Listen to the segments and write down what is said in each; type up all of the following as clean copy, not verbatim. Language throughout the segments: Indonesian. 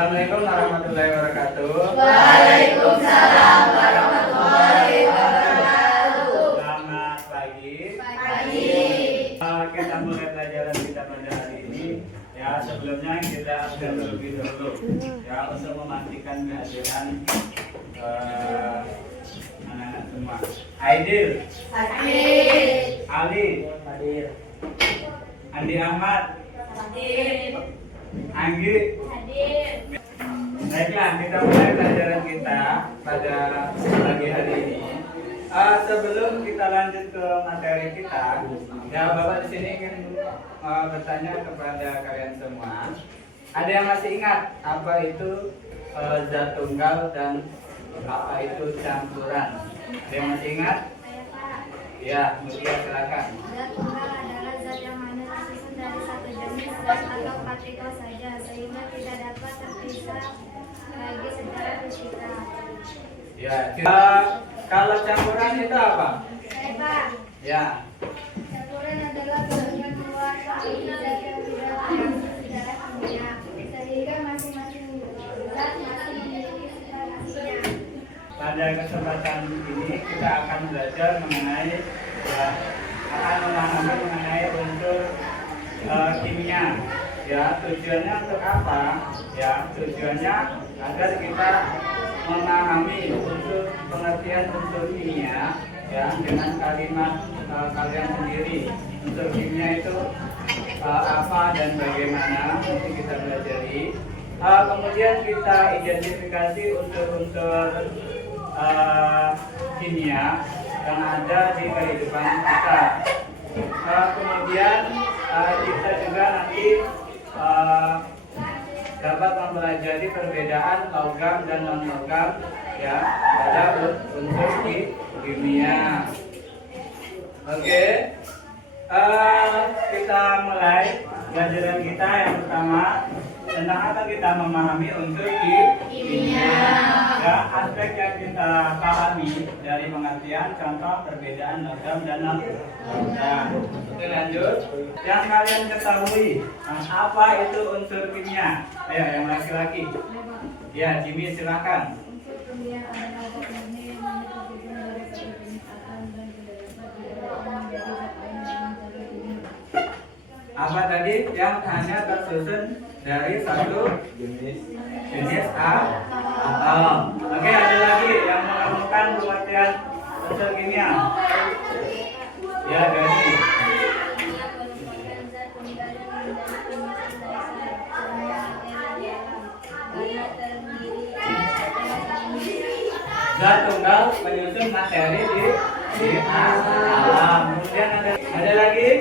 Assalamualaikum warahmatullahi wabarakatuh. Waalaikumsalam warahmatullahi wabarakatuh. Selamat pagi. Pagi. Kita mulai pelajaran kita pada hari ini. Ya, sebelumnya kita akan terlebih dahulu ya untuk memastikan kehadiran anak-anak semua. Aidil, Hadir. Ali, Hadir. Andi Ahmad, Hadir. Anggi. Hadir. Baiklah, kita mulai pelajaran kita pada pagi hari ini. Sebelum kita lanjut ke materi kita, ya Bapak di sini ingin bertanya kepada kalian semua. Ada yang masih ingat apa itu zat tunggal dan apa itu campuran? Ada yang masih ingat? Ya, Mutia silakan. Zat tunggal adalah zat yang mana tersusun dari satu jenis gas atau partikel saja, sehingga tidak dapat terpisah lagi secara fisika. Ya, kalau campuran itu apa? Pak, Ya, campuran adalah bagian luar dari zat yang tidak termasuk secara kimia, sehingga masing-masing zat masih memiliki sifat aslinya. pada kesempatan ini kita akan belajar mengenai akan memahami mengenai unsur kimia. Ya, tujuannya untuk apa? Ya, tujuannya agar kita memahami unsur pengertian unsur kimia ya dengan kalimat kalian sendiri. Unsur kimia itu apa dan bagaimana nanti kita pelajari. Kemudian kita identifikasi unsur-unsur kimia yang ada di kehidupan kita. Kemudian kita juga nanti dapat mempelajari perbedaan logam dan non logam ya pada unsur kimia. Oke, kita mulai pelajaran kita yang pertama tentang apa kita memahami unsur kimia. Ya, aspek yang kita pahami dari pengertian contoh perbedaan logam dan non logam. Oke, lanjut. Yang kalian ketahui apa itu unsur kimia? Ayo, yang laki-laki. Ya, Jimmy silakan. Unsur kimia adalah zat murni yang mana tersusun dari satu jenis atom dan tidak dapat dibedakan menjadi zat lain dengan cara kimia. Apa tadi yang hanya tersusun dari satu jenis atom? Oke, ada lagi yang menemukan pengertian unsur kimia. Ya, Gani. Merupakan zat tunggal yang menjadi penyusun dasar semua materi di alam, karena terdiri Zat tunggal penyusun materi di alam. Kemudian ada lagi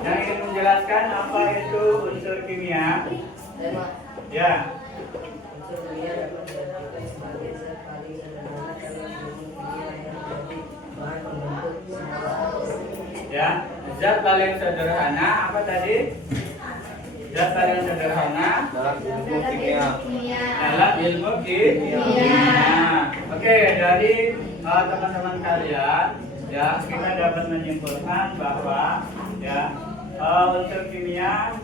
yang ingin menjelaskan apa itu unsur kimia. Ya, Unsur kimia dapat diartikan sebagai zat paling sederhana dalam ilmu kimia yang menjadi bahan pembentuk semua. ya. Zat paling sederhana apa tadi? Zat paling sederhana dalam ilmu kimia. dalam ilmu kimia. Oke, dari teman-teman kalian ya kita dapat menyimpulkan bahwa ya unsur kimia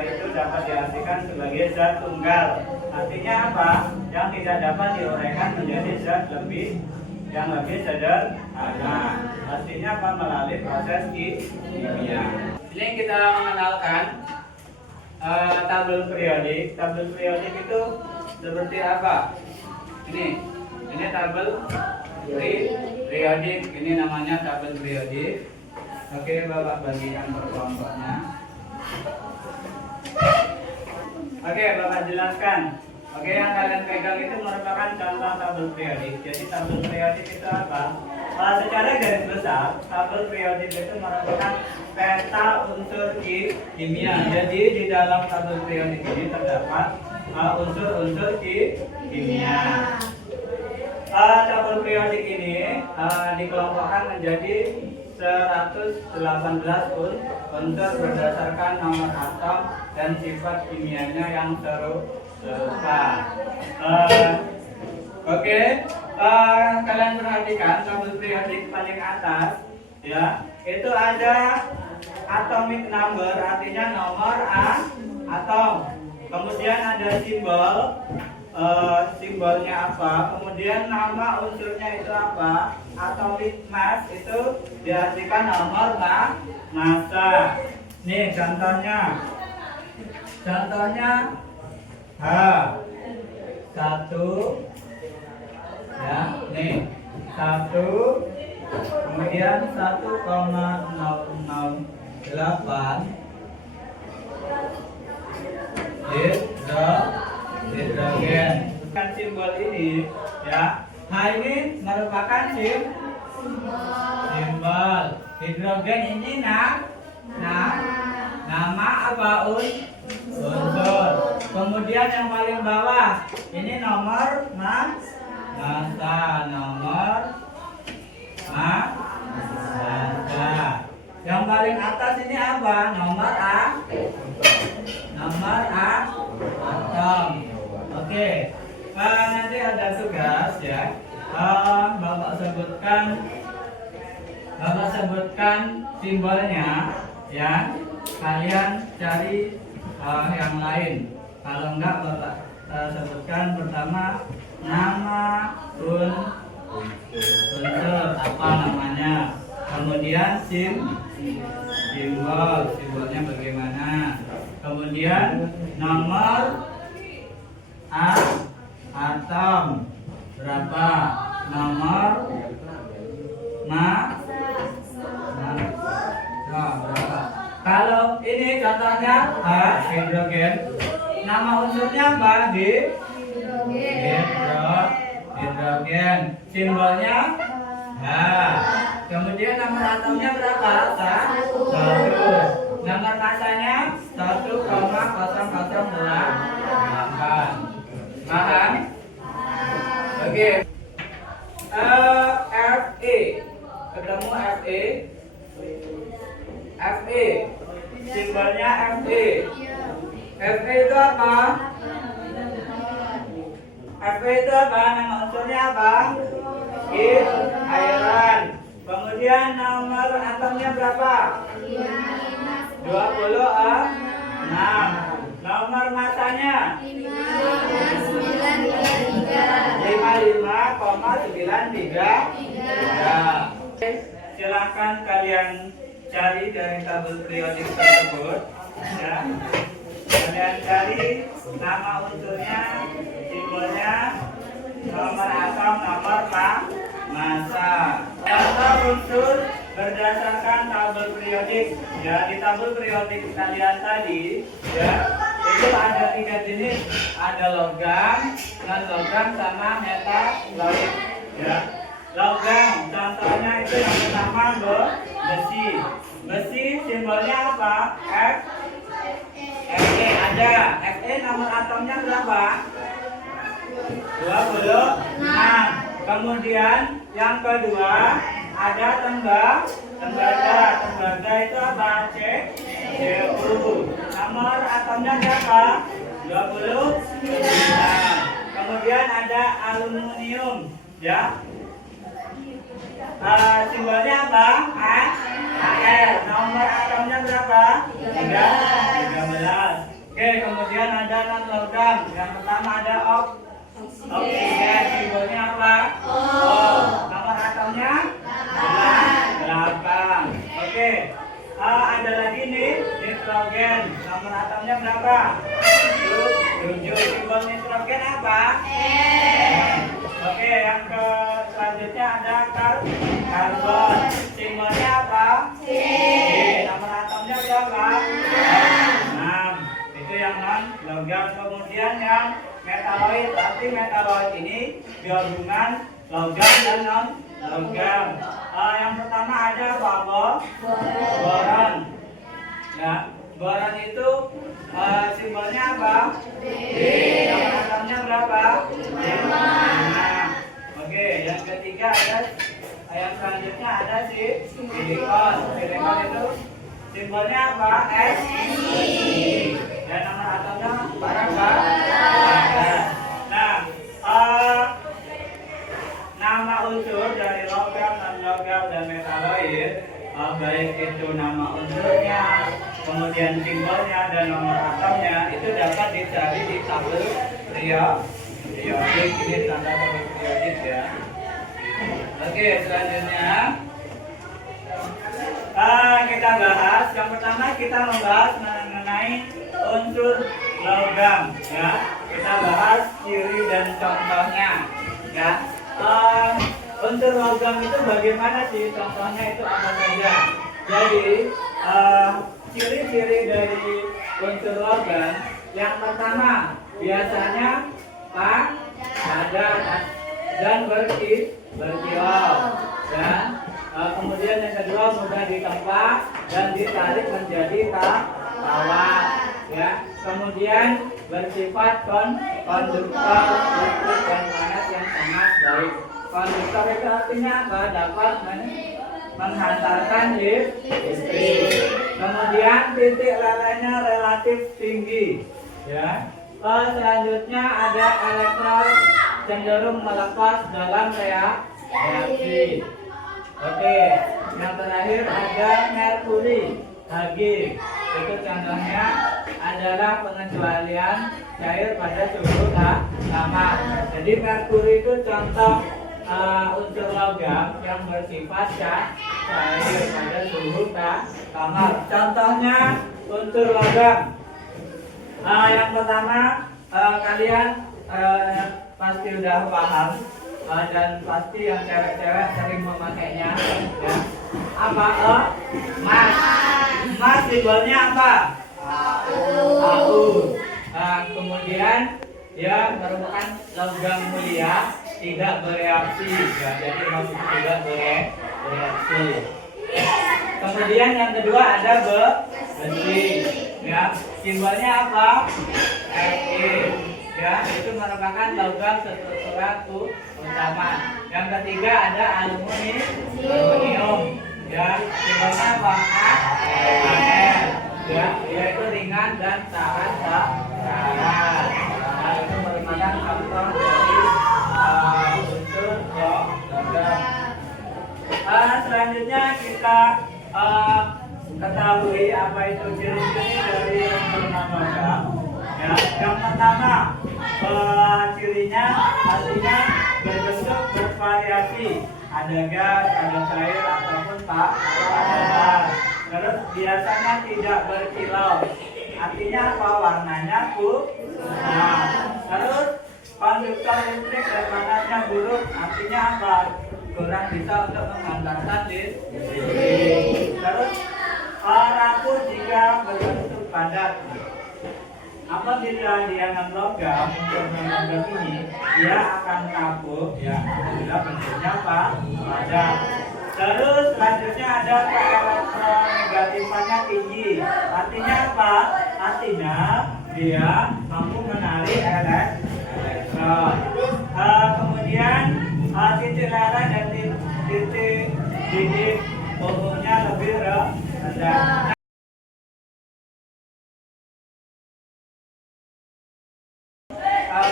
itu dapat diartikan sebagai zat tunggal. Artinya apa? Yang tidak dapat diuraikan menjadi zat yang lebih sederhana. Artinya apa? Melalui proses kimia. Ini kita mengenalkan tabel periodik. Tabel periodik itu seperti apa? Ini tabel periodik. Ini namanya tabel periodik. Oke, Bapak bagikan per kelompoknya. Oke, Bapak jelaskan. Oke, yang kalian pegang itu merupakan contoh tabel periodik. Jadi tabel periodik itu apa? Secara garis besar, tabel periodik itu merupakan peta unsur kimia. Jadi di dalam tabel periodik ini terdapat unsur-unsur kimia. Tabel periodik ini dikelompokkan menjadi 118 unsur berdasarkan nomor atom dan sifat kimianya yang serupa. Oke, kalian perhatikan tabel periodik paling atas, ya, itu ada atomic number, artinya nomor atom. kemudian ada simbol, simbolnya apa, kemudian nama unsurnya itu apa. Atomic mass itu diartikan nomor massa. Nih contohnya H1 ya, nih 1, kemudian 1,008 hidrogen. Kan simbol ini ya, H ini merupakan simbol. Hidrogen ini nama apa unsur. Kemudian yang paling bawah ini nomor massa, yang paling atas ini apa? Nomor atom. Oke. Nanti ada tugas ya. Bapak sebutkan simbolnya ya. Kalian cari yang lain. Kalau enggak Bapak sebutkan pertama nama unsur apa namanya. Kemudian simbolnya bagaimana. Kemudian nomor atom berapa, nomor berapa. Kalau ini contohnya hidrogen, nama unsurnya apa? Hidrogen, simbolnya H. Kemudian nomor atomnya berapa? 1. Nomor masanya 1,0008. Paham? Oke. Fe. Ketemu Fe. Simbolnya Fe. Fe itu apa? Fe itu apa? Nama unsurnya apa? Iron. Kemudian nomor atomnya berapa? 26. Nomor masanya 55,933. Silakan kalian cari dari tabel periodik tersebut ya. Kalian cari nama unsurnya, simbolnya, nomor atom, nomor massa. Contoh unsur berdasarkan tabel periodik ya. Di tabel periodik kalian tadi ya, itu ada 3 jenis, ada logam, non logam sama metaloid ya. Logam contohnya itu yang pertama besi simbolnya apa? Fe ada. Fe nomor atomnya berapa? 26. Kemudian yang kedua ada tembaga itu apa? Cu. Nomor atomnya berapa? 29. Kemudian ada aluminium ya. Simbolnya apa? Al. Nomor atomnya berapa? 13. Oke, kemudian ada non logam. Yang pertama ada oksigen. Simbolnya apa? O. Nomor atomnya 8. Oke. Ada lagi nih nitrogen. Nomor atomnya berapa? 7. Simbol nitrogen apa? Oke, yang selanjutnya ada karbon. Simbolnya apa? C. Nomor atomnya berapa? 6. Itu yang non logam. Kemudian yang metaloid. Arti metaloid ini gabungan logam dan non logam. Yang pertama ada apa? Boron. Ya, boron itu simbolnya apa? B. Nomor atomnya berapa? 5. Oke, yang ketiga ada, yang selanjutnya ada silikon. Silikon itu simbolnya apa? S. Dan nomor atomnya berapa? 4. Nah, nama unsur dari logam, non logam dan metaloid, baik itu nama unsurnya, kemudian simbolnya dan nomor atomnya itu dapat dicari di tabel periodik. Ini tanda tabel periodik ya. Oke, selanjutnya kita bahas. Yang pertama kita membahas mengenai unsur logam ya. Kita bahas ciri dan contohnya ya. Unsur logam itu bagaimana sih? Contohnya itu apa saja? Jadi ciri-ciri dari unsur logam yang pertama biasanya padat dan berkilau ya. Kemudian yang kedua mudah ditempa dan ditarik menjadi kawan ya. Kemudian bersifat konduktor listrik dan panas yang sangat baik. Konduktor itu artinya apa? Dapat menghantarkan listrik. Kemudian titik lelehnya relatif tinggi ya. Selanjutnya ada elektron cenderung melepas dalam reaksi. Oke, yang terakhir ada merkuri Hg. Itu contohnya adalah pengecualian cair pada suhu kamar. Jadi merkuri itu contoh unsur logam yang bersifat cair pada suhu kamar. Contohnya unsur logam. Yang pertama kalian pasti udah paham dan pasti yang cewek-cewek sering memakainya ya. Apa? Emas. Emas simbolnya apa? AU. Kemudian ya merupakan logam mulia, tidak bereaksi ya. Jadi maksudnya tidak bereaksi. Kemudian yang kedua ada besi ya. Simbolnya apa? Fe ya. Itu merupakan logam struktural utama. Yang ketiga ada aluminium ya. Simbolnya apa? Al ya. Yaitu ringan dan tahan panas. Nah, itu merupakan contoh dari unsur logam. Selanjutnya kita ketahui apa itu ciri-ciri dari unsur logam. Ya, yang pertama cirinya artinya berbentuk bervariasi, ada gas, ada cair ataupun padat. Terus biasanya tidak berkilau, artinya apa? Warnanya putih. Terus konduktor listrik dan panasnya buruk, artinya apa? Kurang bisa untuk menghantarkan listrik. Terus rapuh jika berbentuk padat. Apabila dia non-logam, untuk non-logam ini dia akan rapuh ya apabila bentuknya padat. Terus selanjutnya ada keelektronegatifannya tinggi. Artinya apa? Artinya dia mampu menarik elektron. Kemudian titik leleh dan titik didih umumnya lebih rendah.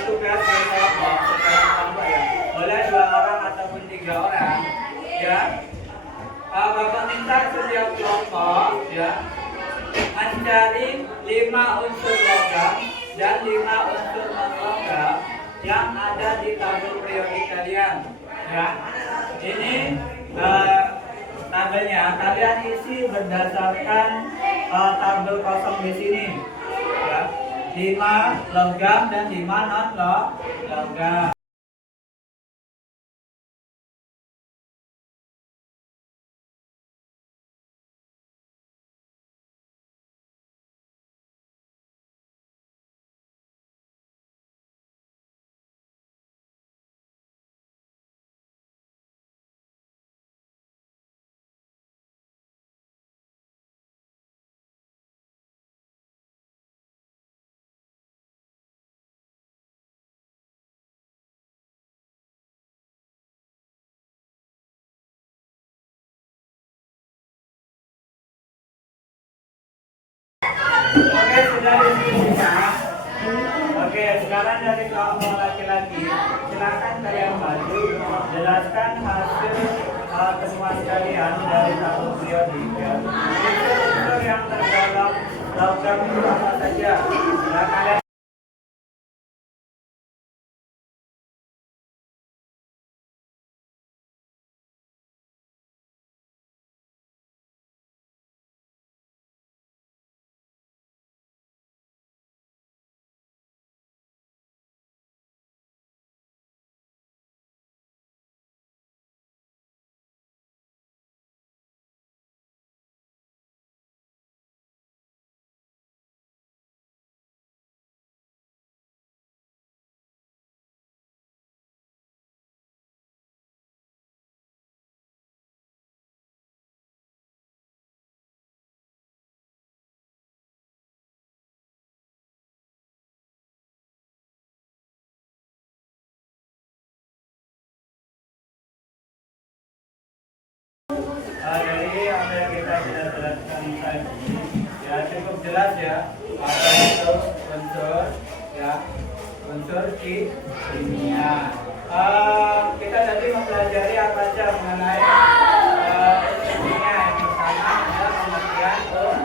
Tugas berkelompok secara kelompok ya oleh 2 orang ataupun 3 orang ya. Bapak minta setiap kelompok ya mencari 5 unsur logam dan 5 unsur non-logam yang ada di tabel periodik kalian ya. Ini tabelnya kalian isi berdasarkan tabel kosong di sini ya. 5 logam dan 5 non-logam. Oke, sudah diskusikan. Oke, sekarang dari kelompok laki-laki, silakan kalian maju, jelaskan hasil temuan kalian dari tabel periodik. Unsur yang tergolong Lauk kami itu apa saja? Nah, kalian dari apa yang kita sudah jelaskan tadi, ya cukup jelas ya apa itu unsur, ya unsur kimia. Kita tadi mempelajari apa aja mengenai unsur kimia. Yang pertama adalah pengertian yang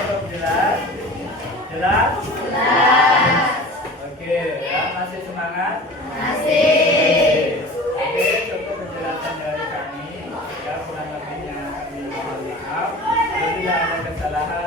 cukup jelas. Jelas? Oke, ya, masih semangat? Masih. Oke, cukup penjelasan dari kami. Ya, kurang lebihnya kami mohon maaf. Bila ada kesalahan